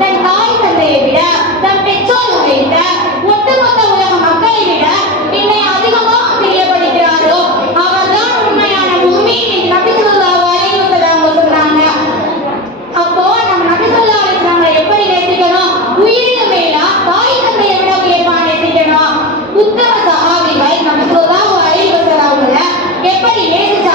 தன் தாய் தந்தையை விட தன் பெற்றோரை விட ஒட்டுமொத்த உலக மக்களை விட என்னை அதிகமாக பிரியப்படுகிறாரோ அவர்தான் உண்மையான பூமி நபிசுல்லா அவங்க சொல்றாங்க. அப்போ நம்ம நபிசுல்லா நம்மளை எப்படி நேசிக்கணும் உயிரில் மேலா தாய் தந்தையை விட உயர்வா நேசிக்கணும் உத்தர சகாபிகள் நம்ம சொல்லாஹ் அலைவசலாவுல எப்படி நேசிச்சா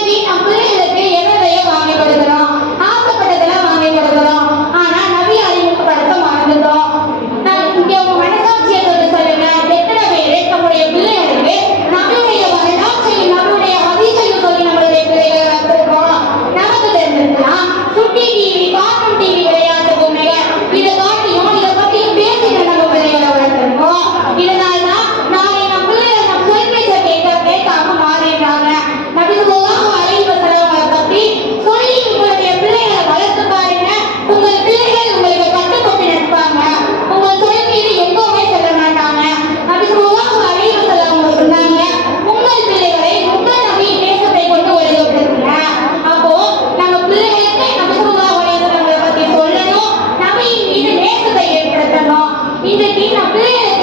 இன்னைக்கு நம்ம Amém.